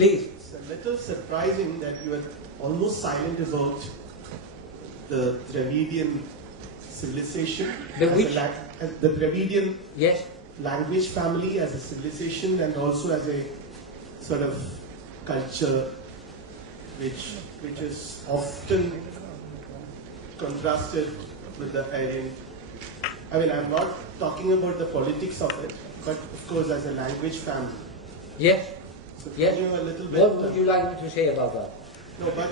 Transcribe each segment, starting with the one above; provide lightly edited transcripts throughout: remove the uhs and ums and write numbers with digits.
Please. It's a little surprising that you are almost silent about the Dravidian civilization. The which? The Dravidian Yes. language family as a civilization and also as a sort of culture which is often contrasted with the Aryan. I mean, I'm not talking about the politics of it, but of course as a language family. Yes. So Yes. you know, a little bit. What would you like me to say about that? No, but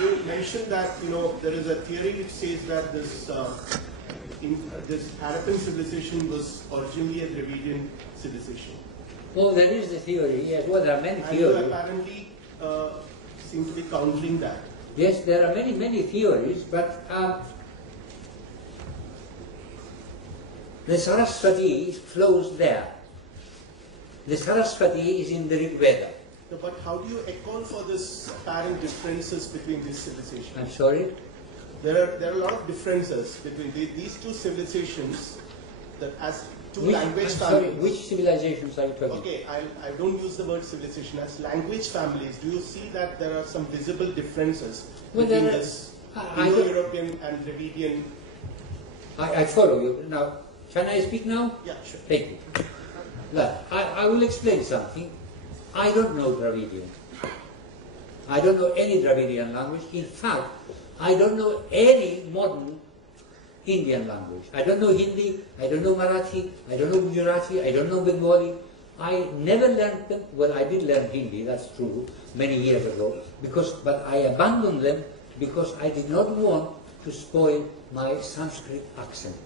you mentioned that there is a theory which says that this Harappan civilization was originally a Dravidian civilization. Oh, there is the theory. Yes. Well, there are many And you theories. apparently seem to be countering that. Yes, there are many theories, but the Saraswati flows there. The Saraswati is in the Rig Veda. No, but how do you account for this apparent differences between these civilizations? I'm sorry? There are a lot of differences between these two civilizations that as two language families. Sorry, which civilizations are you talking about? Okay, I don't use the word civilization. As language families, do you see that there are some visible differences between this Indo-European and Dravidian? I follow you. Now, can I speak now? Yeah, sure. Thank you. Look, I will explain something. I don't know Dravidian. I don't know any Dravidian language. In fact, I don't know any modern Indian language. I don't know Hindi, I don't know Marathi, I don't know Gujarati, I don't know Bengali. I never learned them. Well, I did learn Hindi, that's true, many years ago, but I abandoned them because I did not want to spoil my Sanskrit accent.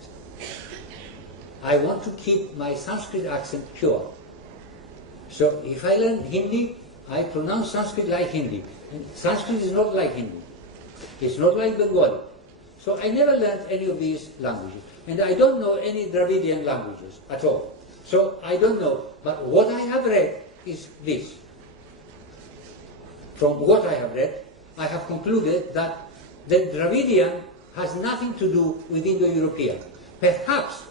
I want to keep my Sanskrit accent pure. So if I learn Hindi, I pronounce Sanskrit like Hindi. And Sanskrit is not like Hindi. It's not like Bengali. So I never learned any of these languages. And I don't know any Dravidian languages at all. So I don't know. But what I have read is this. From what I have read, I have concluded that the Dravidian has nothing to do with Indo-European. Perhaps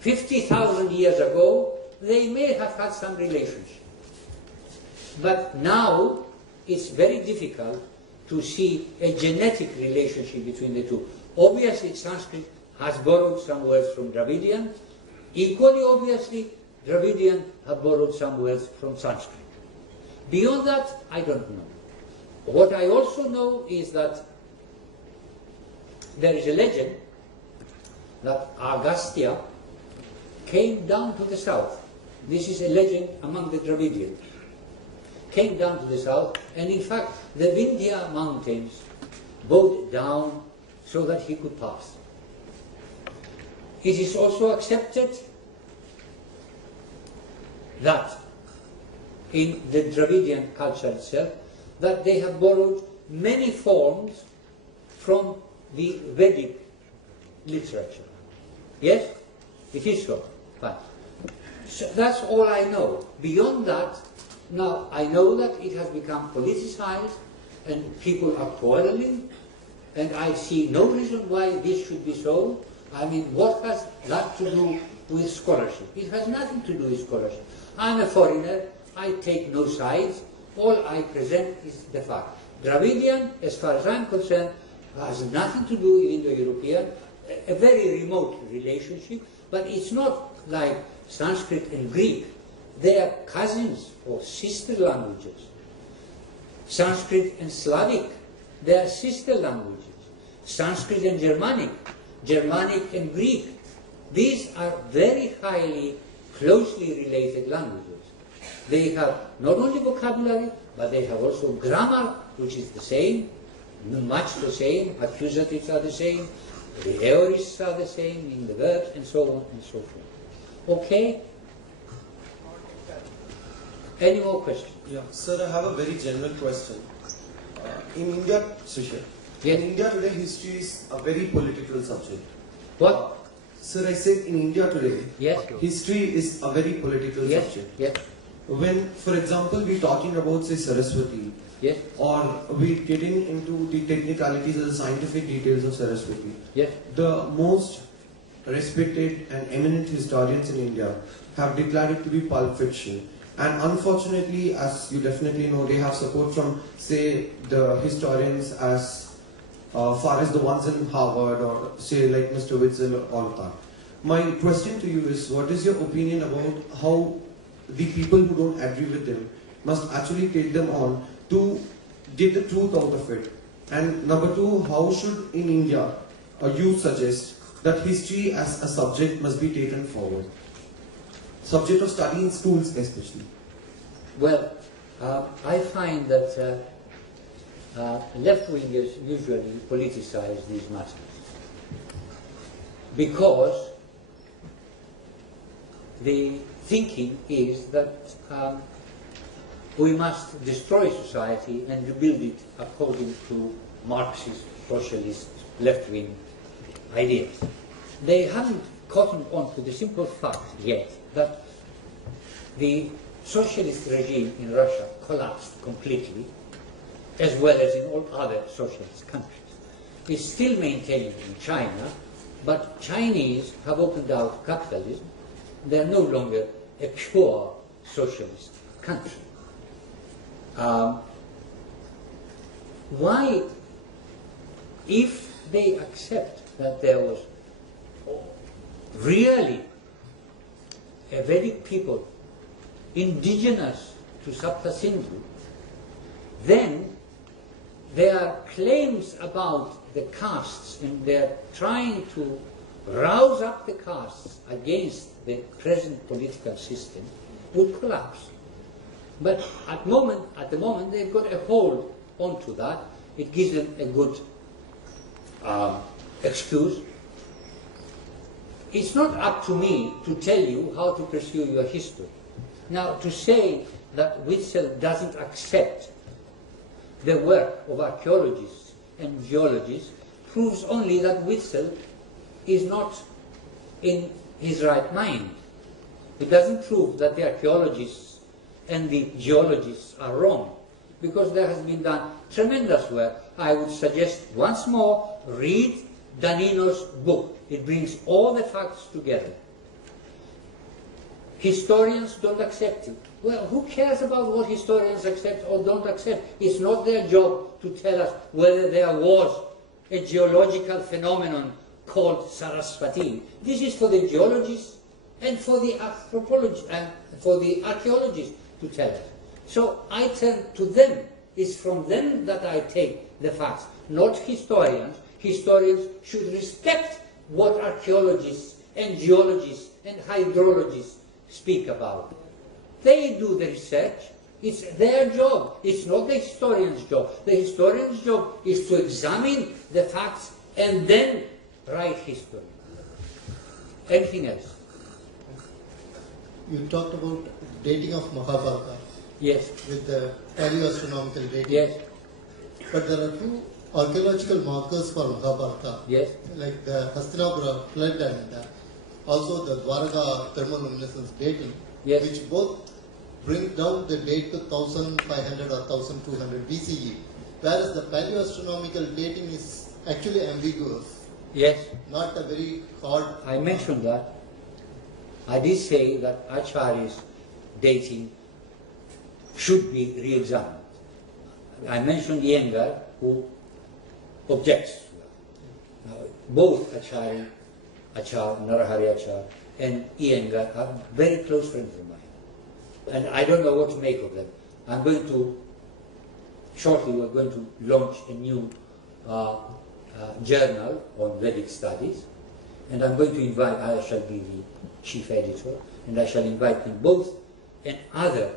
50,000 years ago, they may have had some relations. But now, it's very difficult to see a genetic relationship between the two. Obviously, Sanskrit has borrowed some words from Dravidian. Equally obviously, Dravidian have borrowed some words from Sanskrit. Beyond that, I don't know. What I also know is that there is a legend that Agastya came down to the south. This is a legend among the Dravidians. Came down to the south, and in fact, the Vindhya mountains bowed down so that he could pass. It is also accepted that in the Dravidian culture itself, that they have borrowed many forms from the Vedic literature. Yes? It is so. Fine. So that's all I know. Beyond that, now I know that it has become politicized and people are quarreling, and I see no reason why this should be so. I mean, what has that to do with scholarship? It has nothing to do with scholarship. I'm a foreigner, I take no sides, all I present is the fact. Dravidian, as far as I'm concerned, has nothing to do with Indo-European, a very remote relationship, but it's not like Sanskrit and Greek. They are cousins or sister languages. Sanskrit and Slavic, they are sister languages. Sanskrit and Germanic, Germanic and Greek, these are very highly, closely related languages. They have not only vocabulary, but they have also grammar, which is the same, much the same, accusatives are the same, the aorists are the same in the verbs, and so on and so forth. Okay? Any more questions? Yeah, sir, I have a very general question. In India, Srisha, yes. In India today, history is a very political subject. What? Sir, I said in India today, yes. History is a very political subject. Yes. When, for example, we're talking about, say, Saraswati, yes. or we're getting into the technicalities or the scientific details of Saraswati, yes. the most respected and eminent historians in India have declared it to be pulp fiction. And unfortunately, as you definitely know, they have support from, say, the historians as far as the ones in Harvard or say like Mr. Witzel or all of that. My question to you is, what is your opinion about how the people who don't agree with them must actually take them on to get the truth out of it? And number two, how should in India you suggest that history as a subject must be taken forward? Subject of study in schools especially. Well, I find that left-wingers usually politicize these matters because the thinking is that we must destroy society and rebuild it according to Marxist, socialist, left-wing ideas. They haven't gotten on to the simple fact yet that the socialist regime in Russia collapsed completely, as well as in all other socialist countries. It's still maintained in China, but Chinese have opened out capitalism. They are no longer a pure socialist country. Why, if they accept that there was really a Vedic people indigenous to Sapta Sindhu, then their claims about the castes, and they're trying to rouse up the castes against the present political system, would collapse. But at the moment they've got a hold onto that. It gives them a good excuse. It's not up to me to tell you how to pursue your history. Now, to say that Witzel doesn't accept the work of archaeologists and geologists proves only that Witzel is not in his right mind. It doesn't prove that the archaeologists and the geologists are wrong, because there has been done tremendous work. I would suggest once more, read Danino's book. It brings all the facts together. Historians don't accept it. Well, who cares about what historians accept or don't accept? It's not their job to tell us whether there was a geological phenomenon called Saraswati. This is for the geologists and for the anthropologists and for the archaeologists to tell us. So I turn to them. It's from them that I take the facts, not historians. Historians should respect what archaeologists and geologists and hydrologists speak about. They do the research. It's their job. It's not the historian's job. The historian's job is to examine the facts and then write history. Anything else? You talked about dating of Mahabharata. Yes. With the paleoastronomical dating. Yes. But there are two archaeological markers for Mahabharata. Yes. Like the Hastinapura flood and also the Dwaraka thermoluminescence dating. Yes. Which both bring down the date to 1500 or 1200 BCE. Whereas the paleoastronomical dating is actually ambiguous. Yes. Not a very hard... I mentioned that. I did say that Acharya's dating should be re-examined. I mentioned Iyengar, who objects to that. Both Acharya, Narahari Acharya, and Iyengar are very close friends of mine. And I don't know what to make of them. I'm going to, shortly we're going to launch a new journal on Vedic studies, and I'm going to invite, I shall be the chief editor, and I shall invite them both and other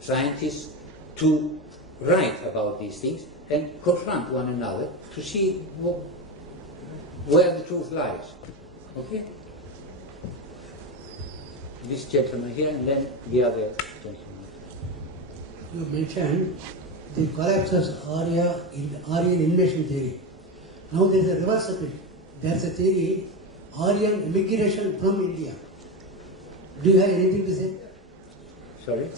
scientists to write about these things and confront one another to see where the truth lies. Okay? This gentleman here and then the other gentleman. You mentioned the collapse of Aryan Invasion Theory. Now there is a reverse of it. There is a theory, Aryan immigration from India. Do you have anything to say? Sorry?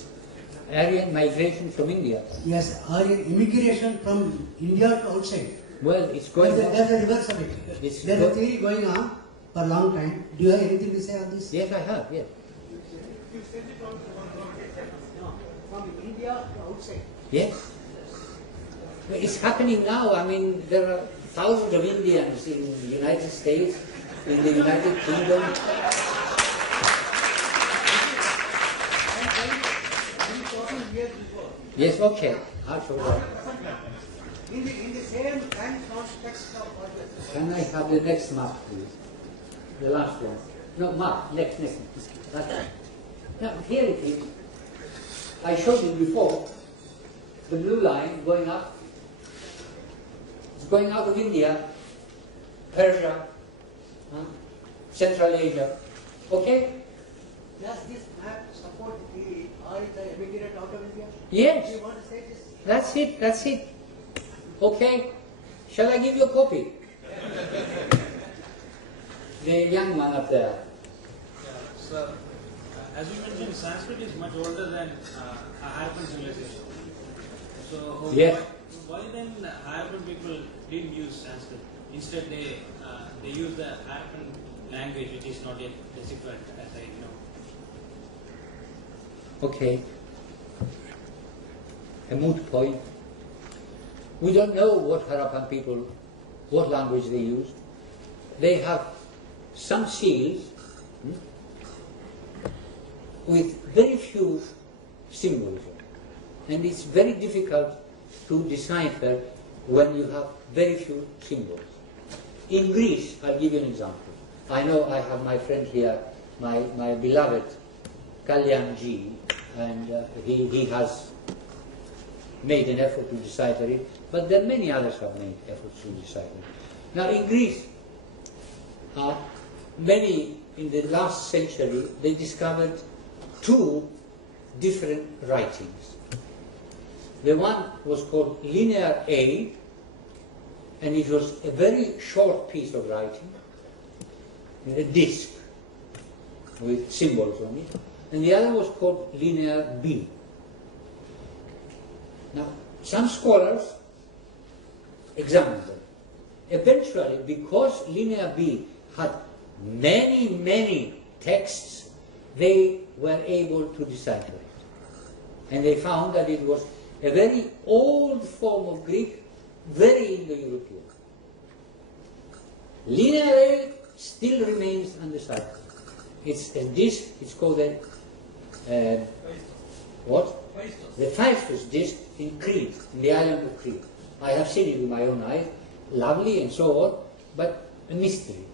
Aryan migration from India? Yes, Aryan immigration from India to outside. Well, it's going on. There's a reverse of it. There's a theory going on for a long time. Do you have anything to say on this? Yes, I have, yes. from India to outside. Yes. It's happening now. I mean, there are thousands of Indians in the United States, in the United Kingdom. Yes, okay. I'll show that. In the same time context of Bharat. Can I have the next map, please? The last one. No, map. Next. That's right. Now, here it is. I showed you before. The blue line going up. It's going out of India, Persia, Central Asia. Okay? Does this map support all the immigrant out of India? Yes. Do you want to say this? That's it. Okay? Shall I give you a copy? The young man up there. Yeah, sir, as you mentioned, Sanskrit is much older than Harappan civilization. So Yes. why then Harappan people didn't use Sanskrit? Instead, they use the Harappan language, which is not yet deciphered, as I know. Okay. A moot point. We don't know what Harappan people, what language they used. They have some seals with very few symbols. And it's very difficult to decipher when you have very few symbols. In Greece, I'll give you an example. I know I have my friend here, my beloved Kalyanji, and he has made an effort to decipher it, but there are many others who have made efforts to decipher it. Now in Greece, many in the last century, they discovered two different writings. The one was called Linear A, and it was a very short piece of writing, a disc with symbols on it, and the other was called Linear B. Now, some scholars examined them. Eventually, because Linear B had many texts, they were able to decipher it. And they found that it was a very old form of Greek, very Indo-European. Linear A still remains undeciphered. It's a disc, it's called a, what? The Faustus disc in Crete, in the island of Crete. I have seen it with my own eyes, lovely and so on, but a mystery.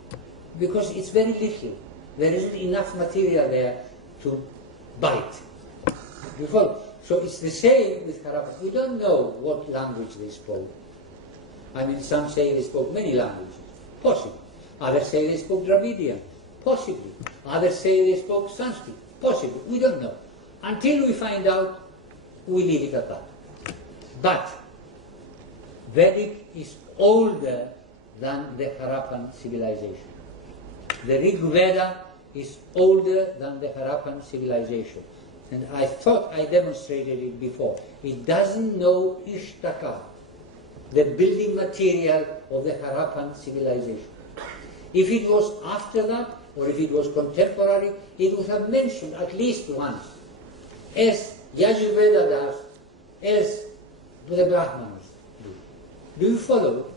Because it's very little. There isn't enough material there to bite. So it's the same with Harappan. We don't know what language they spoke. I mean, some say they spoke many languages. Possibly. Others say they spoke Dravidian. Possibly. Others say they spoke Sanskrit. Possibly. We don't know. Until we find out, we leave it at that. But Vedic is older than the Harappan civilization. The Rig Veda is older than the Harappan civilization. And I thought I demonstrated it before. It doesn't know Ishtaka, the building material of the Harappan civilization. If it was after that, or if it was contemporary, it would have mentioned at least once, as Yajurveda does, as the Brahmanas do. Do you follow?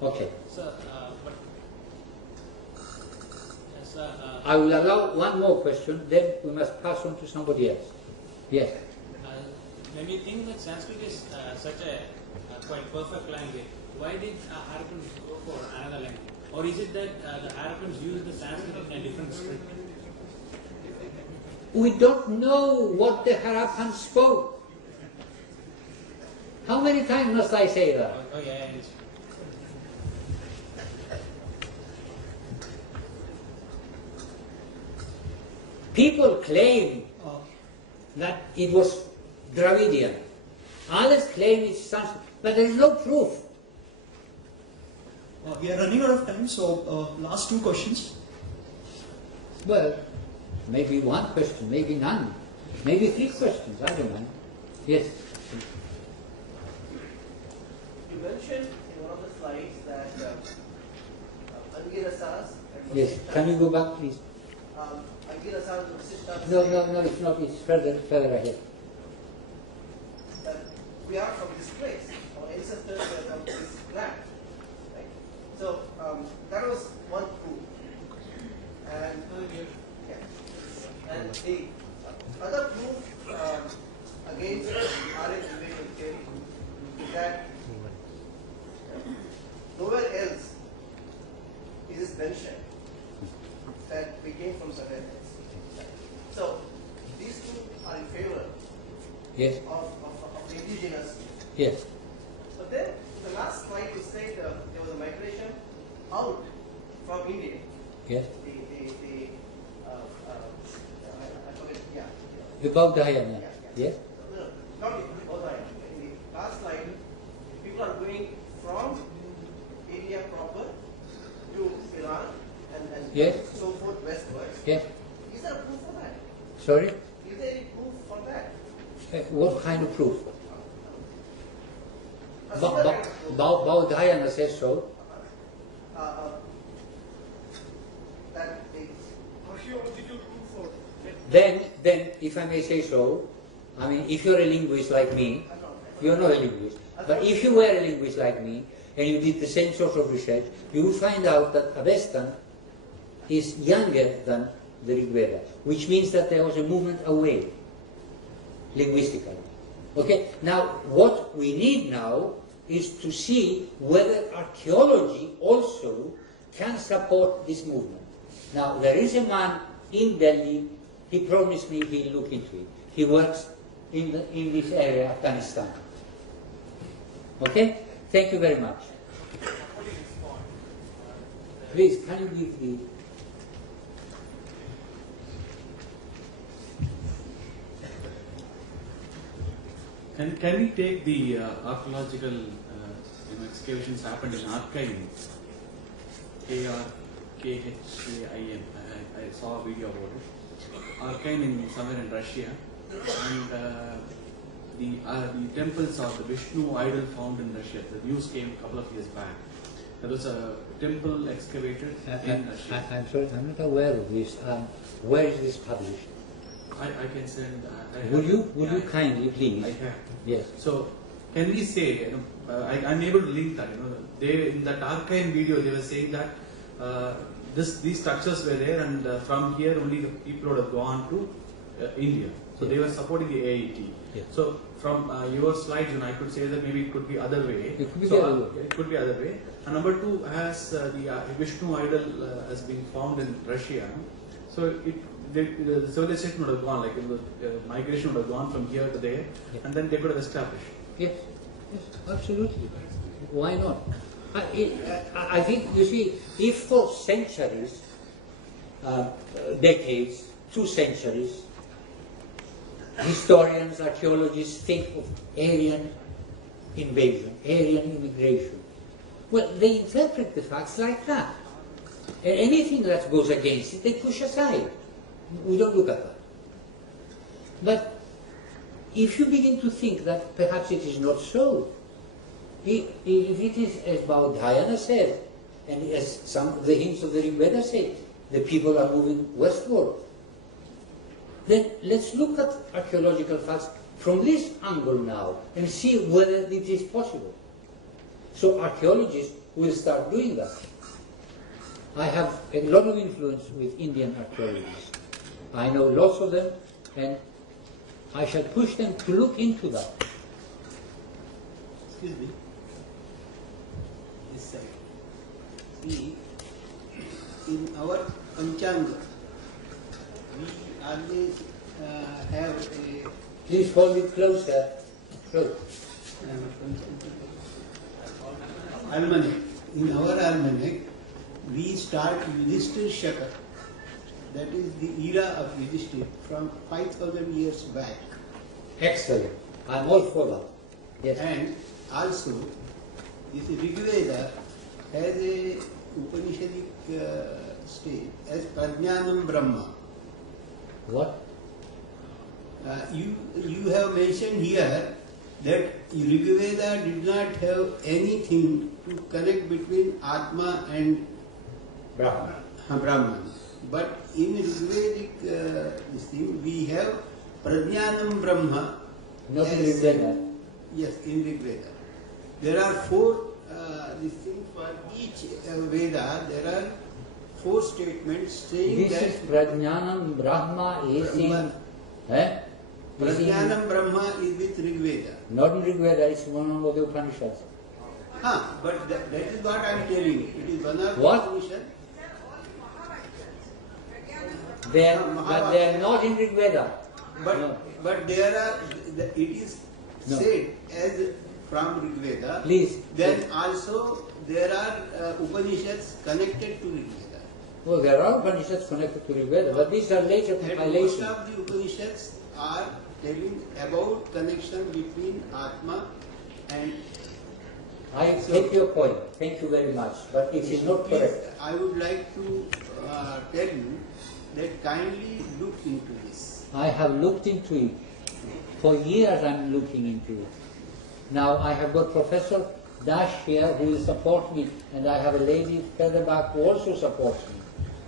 Okay. Sir, I will allow one more question, then we must pass on to somebody else. Yes. when you think that Sanskrit is such a quite perfect language, why did Harappans go for another language? Or is it that the Harappans use the Sanskrit in a different script? We don't know what the Harappans spoke. How many times must I say that? Oh yeah. People claim that it was Dravidian. Others claim it's Sanskrit, but there is no proof. We are running out of time, so last two questions. Well, maybe one question, maybe none. Maybe 3 questions, I don't know. Yes. You mentioned in one of the slides that Angirasas... Yes, can you go back please? No, it's not. It's further ahead. That we are from this place. Our ancestors were from this land. Right? So that was one proof. And and the other proof against Aryan Invasion Theory is that nowhere else is this mentioned that we came from somewhere else. So these two are in favor Yes. of the indigenous. Yes. But then the last slide you said there was a migration out from India. Yes. I forget. Yeah. The BUDDH. Yes. No, not the BUDDH. In the last slide, people are going from India proper to Iran and Yes. so forth westwards. Yes. Is there a proof for that? Sorry. Is there any proof for that? What kind of proof? A similar kind of proof. BUDDH says so. That they Then, if I may say so, I mean, if you're a linguist like me, you're not a linguist, but if you were a linguist like me, and you did the same sort of research, you will find out that Avestan is younger than the Rig Veda, which means that there was a movement away, linguistically. Okay, now what we need now is to see whether archaeology also can support this movement. Now, there is a man in Delhi, he promised me he'll look into it. He works in this area, Afghanistan. Okay? Thank you very much. Please, can you give the... Can we take the archaeological excavations happened in Arkain? ARKHAIN. I saw a video about it. Arkain in somewhere in Russia, and the temples or the Vishnu idol found in Russia. The news came a couple of years back. There was a temple excavated in Russia. I'm sorry, I'm not aware of this. Where is this published? I can send. Would you kindly, please? I can. Yes. So, can we say? I'm able to link that. They in that Arkain video they were saying that these structures were there, and from here only the people would have gone to India. So they were supporting the AET. Yes. So from your slides, I could say that maybe it could be other way. It could be so, other way. It could be other way. And number two, as the Vishnu idol has been found in Russia, so the civilization would have gone, like the migration would have gone from here to there, yes. and then they could have established. Yes, yes, absolutely. Why not? I think, you see, if for centuries, decades, 2 centuries, historians, archaeologists think of Aryan invasion, Aryan immigration, well, they interpret the facts like that. And anything that goes against it, they push aside. We don't look at that. But if you begin to think that perhaps it is not so, if it is as BUDDH said, and as some of the hints of the Rig Veda say, the people are moving westward, then let's look at archaeological facts from this angle now and see whether it is possible. So archaeologists will start doing that. I have a lot of influence with Indian archaeologists. I know lots of them, and I shall push them to look into that. Excuse me. This side. See, in our Panchanga, we always have a... Please hold it closer. Close. Almanac. In our almanac, we start Yudhishthir Shaka. That is the era of Yudhishthir from 5,000 years back. Excellent. I'm all for that. Yes. And also, this Rig Veda has a Upanishadic state as Prajnanam Brahma. What? You have mentioned here that Rig Veda did not have anything to connect between Atma and Brahman. Brahman. But in Rigvedic this thing, we have Prajnanam Brahma. Not in Rigveda. Yes, in Rigveda. There are 4 this thing for each Veda. There are 4 statements saying this that is Prajnanam Brahma is in Prajnanam Brahma is with Rigveda. Not in Rigveda, it's one of the Upanishads. But that is what I am telling you. It is one of the Upanishads. But they are not in Rigveda. But there are, it is said as from Rigveda. Please. Then also there are Upanishads connected to Rigveda. Well, there are Upanishads connected to Rigveda, but these are later compilations. Most of the Upanishads are telling about connection between Atma and... I take your point. Thank you very much. But it is not correct. I would like to tell you that kindly look into this. I have looked into it. For years I am looking into it. Now I have got Professor Dash here who will support me, and I have a lady further back who also supports me.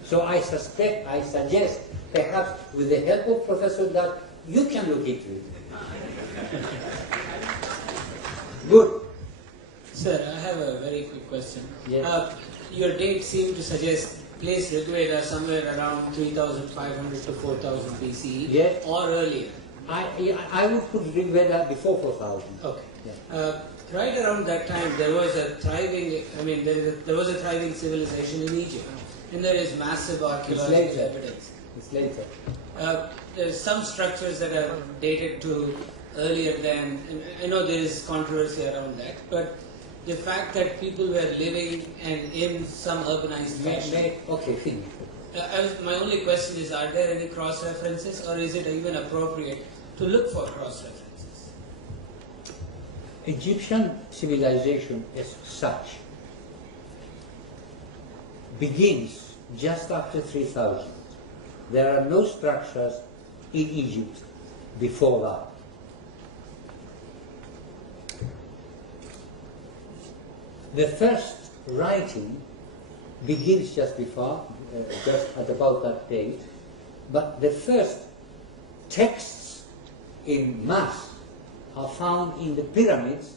So I suggest, perhaps with the help of Professor Dash, you can look into it. Good. Sir, I have a very quick question. Yes. Your date seemed to suggest place Rigveda somewhere around 3500 to 4000 BCE, yes, or earlier. I would put Rigveda before 4000. Okay. Yeah. Right around that time, there was a thriving. There was a thriving civilization in Egypt, and there is massive archaeological evidence. It's later. There's some structures that are dated to earlier than. I know there is controversy around that, but the fact that people were living and in some urbanized fashion. Okay, finish. My only question is, are there any cross-references, or is it even appropriate to look for cross-references? Egyptian civilization as such begins just after 3000. There are no structures in Egypt before that. The first writing begins just before, just at about that date, but the first texts in mass are found in the pyramids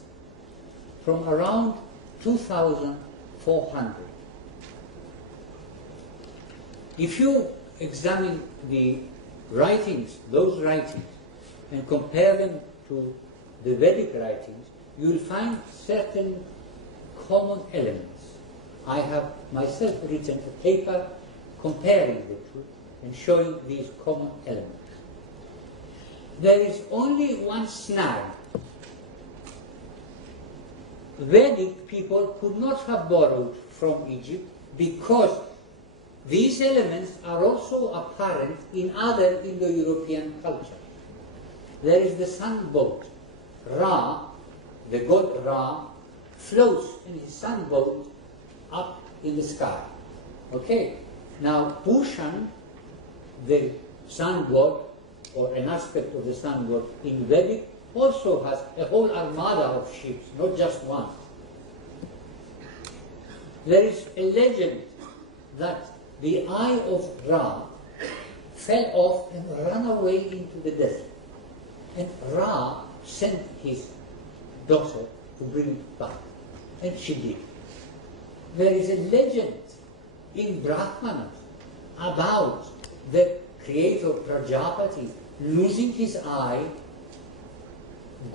from around 2400. If you examine the writings, those writings, and compare them to the Vedic writings, you will find certain common elements. I have myself written a paper comparing the two and showing these common elements. There is only one snag. Vedic people could not have borrowed from Egypt because these elements are also apparent in other Indo-European cultures. There is the sun boat. Ra, the god Ra, floats in his sun boat up in the sky. Okay? Now, Pushan, the sun god, or an aspect of the sun god in Vedic, also has a whole armada of ships, not just one. There is a legend that the eye of Ra fell off and ran away into the desert. And Ra sent his daughter to bring it back. And she did. There is a legend in Brahmanas about the creator Prajapati losing his eye,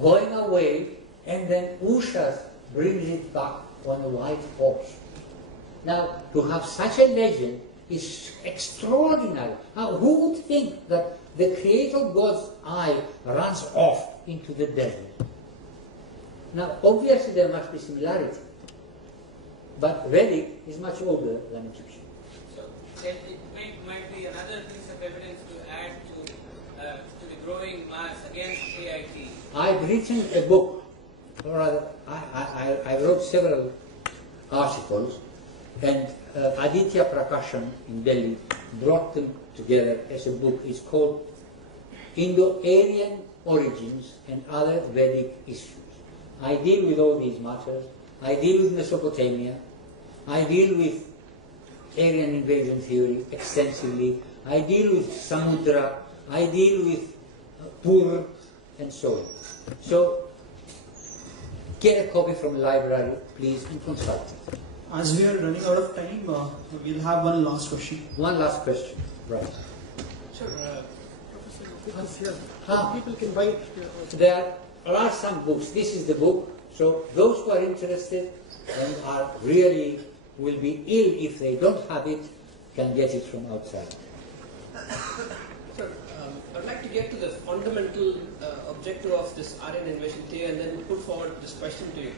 going away, and then Ushas brings it back on a white horse. Now, to have such a legend is extraordinary. Now, who would think that the creator God's eye runs off into the desert? Now, obviously there must be similarity, but Vedic is much older than Egyptian. So, then it might be another piece of evidence to add to the growing mass against AIT. I've written a book, or rather, I wrote several articles, and Aditya Prakashan in Delhi brought them together as a book. It's called Indo-Aryan Origins and Other Vedic Issues. I deal with all these matters. I deal with Mesopotamia. I deal with Aryan Invasion Theory extensively. I deal with Samudra, I deal with Pur, and so on. So, get a copy from the library, please, and consult it. As we are running out of time, we'll have one last question. One last question, right. Sure. People can buy it. There are some books. This is the book. So those who are interested and are really will be ill if they don't have it, can get it from outside. Sir, I'd like to get to the fundamental objective of this Aryan Invasion Theory and then put forward this question to you.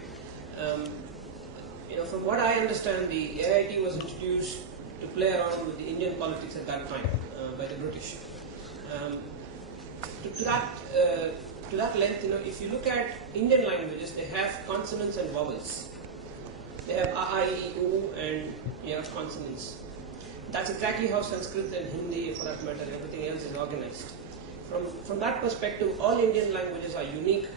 From what I understand, the AIT was introduced to play around with the Indian politics at that time by the British. To that length, if you look at Indian languages, they have consonants and vowels. They have a, I, E, U, and consonants. That's exactly how Sanskrit and Hindi, for that matter, and everything else is organized. From that perspective, all Indian languages are unique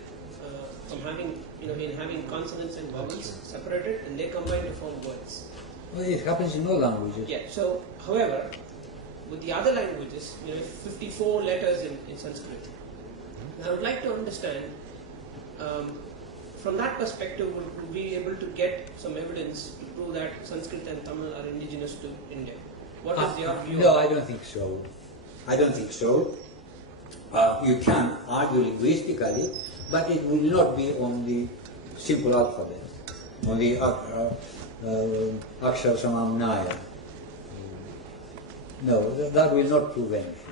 from having, in having consonants and vowels separated, and they combine to form words. Well, it happens in all languages. Yeah. So, however, with the other languages, 54 letters in Sanskrit. I would like to understand, from that perspective, would we be able to get some evidence to prove that Sanskrit and Tamil are indigenous to India? What is your view? No, I don't think so. I don't think so. You can argue linguistically, but it will not be on the simple alphabet, on the Akshar Samamnaya. No, that will not prove anything.